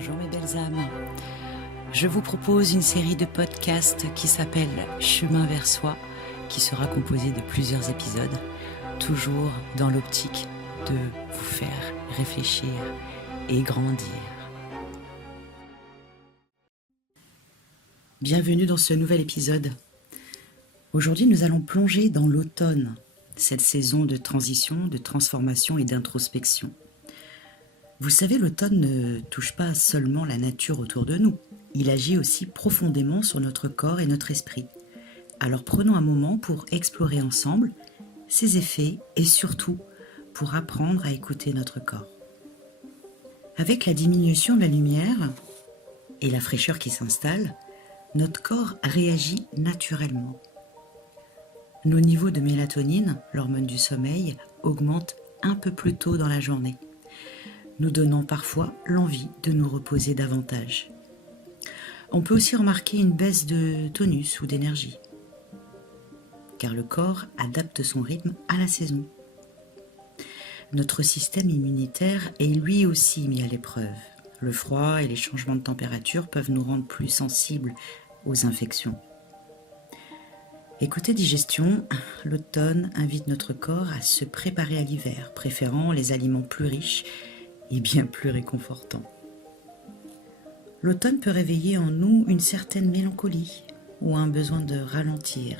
Bonjour mes belles âmes. Je vous propose une série de podcasts qui s'appelle Chemin vers soi, qui sera composée de plusieurs épisodes, toujours dans l'optique de vous faire réfléchir et grandir. Bienvenue dans ce nouvel épisode. Aujourd'hui, nous allons plonger dans l'automne, cette saison de transition, de transformation et d'introspection. Vous savez, l'automne ne touche pas seulement la nature autour de nous. Il agit aussi profondément sur notre corps et notre esprit. Alors prenons un moment pour explorer ensemble ses effets et surtout pour apprendre à écouter notre corps. Avec la diminution de la lumière et la fraîcheur qui s'installe, notre corps réagit naturellement. Nos niveaux de mélatonine, l'hormone du sommeil, augmentent un peu plus tôt dans la journée, nous donnant parfois l'envie de nous reposer davantage. On peut aussi remarquer une baisse de tonus ou d'énergie, car le corps adapte son rythme à la saison. Notre système immunitaire est lui aussi mis à l'épreuve. Le froid et les changements de température peuvent nous rendre plus sensibles aux infections. Et côté digestion, l'automne invite notre corps à se préparer à l'hiver, préférant les aliments plus riches et bien plus réconfortants. L'automne peut réveiller en nous une certaine mélancolie ou un besoin de ralentir.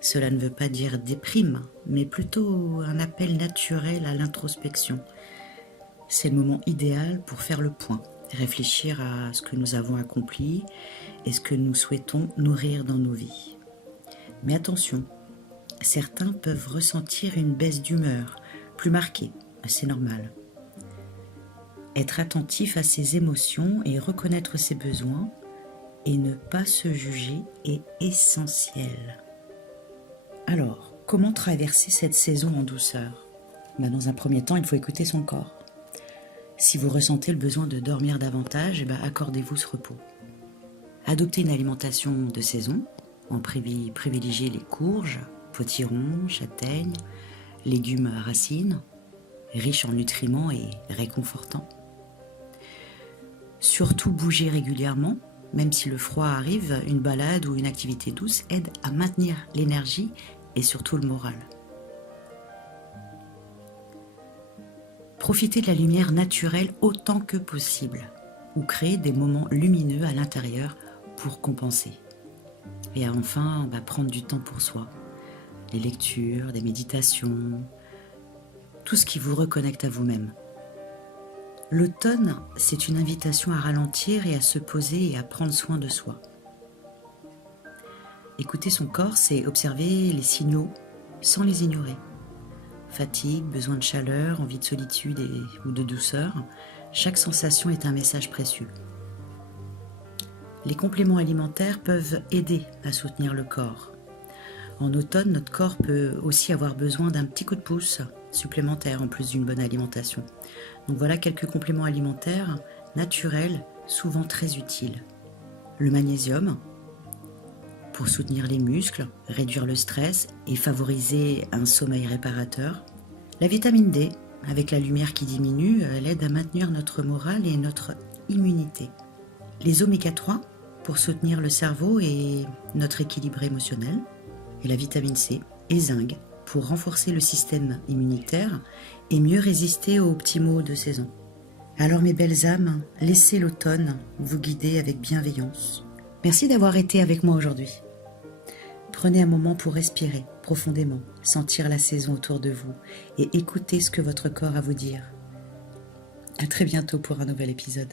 Cela ne veut pas dire déprime, mais plutôt un appel naturel à l'introspection. C'est le moment idéal pour faire le point, réfléchir à ce que nous avons accompli et ce que nous souhaitons nourrir dans nos vies. Mais attention, certains peuvent ressentir une baisse d'humeur plus marquée, c'est normal. Être attentif à ses émotions et reconnaître ses besoins et ne pas se juger est essentiel. Alors, comment traverser cette saison en douceur ? Dans un premier temps, il faut écouter son corps. Si vous ressentez le besoin de dormir davantage, accordez-vous ce repos. Adoptez une alimentation de saison, en privilégiez les courges, potirons, châtaignes, légumes à racines, riches en nutriments et réconfortants. Surtout bougez régulièrement, même si le froid arrive, une balade ou une activité douce aide à maintenir l'énergie et surtout le moral. Profitez de la lumière naturelle autant que possible ou créez des moments lumineux à l'intérieur pour compenser. Et enfin, prendre du temps pour soi, les lectures, des méditations, tout ce qui vous reconnecte à vous-même. L'automne, c'est une invitation à ralentir et à se poser et à prendre soin de soi. Écouter son corps, c'est observer les signaux sans les ignorer. Fatigue, besoin de chaleur, envie de solitude ou de douceur, chaque sensation est un message précieux. Les compléments alimentaires peuvent aider à soutenir le corps. En automne, notre corps peut aussi avoir besoin d'un petit coup de pouce supplémentaire en plus d'une bonne alimentation. Donc voilà quelques compléments alimentaires naturels, souvent très utiles. Le magnésium, pour soutenir les muscles, réduire le stress et favoriser un sommeil réparateur. La vitamine D, avec la lumière qui diminue, elle aide à maintenir notre morale et notre immunité. Les oméga 3, pour soutenir le cerveau et notre équilibre émotionnel. Et la vitamine C et zinc, pour renforcer le système immunitaire et mieux résister aux petits maux de saison. Alors mes belles âmes, laissez l'automne vous guider avec bienveillance. Merci d'avoir été avec moi aujourd'hui. Prenez un moment pour respirer profondément, sentir la saison autour de vous et écouter ce que votre corps a à vous dire. À très bientôt pour un nouvel épisode.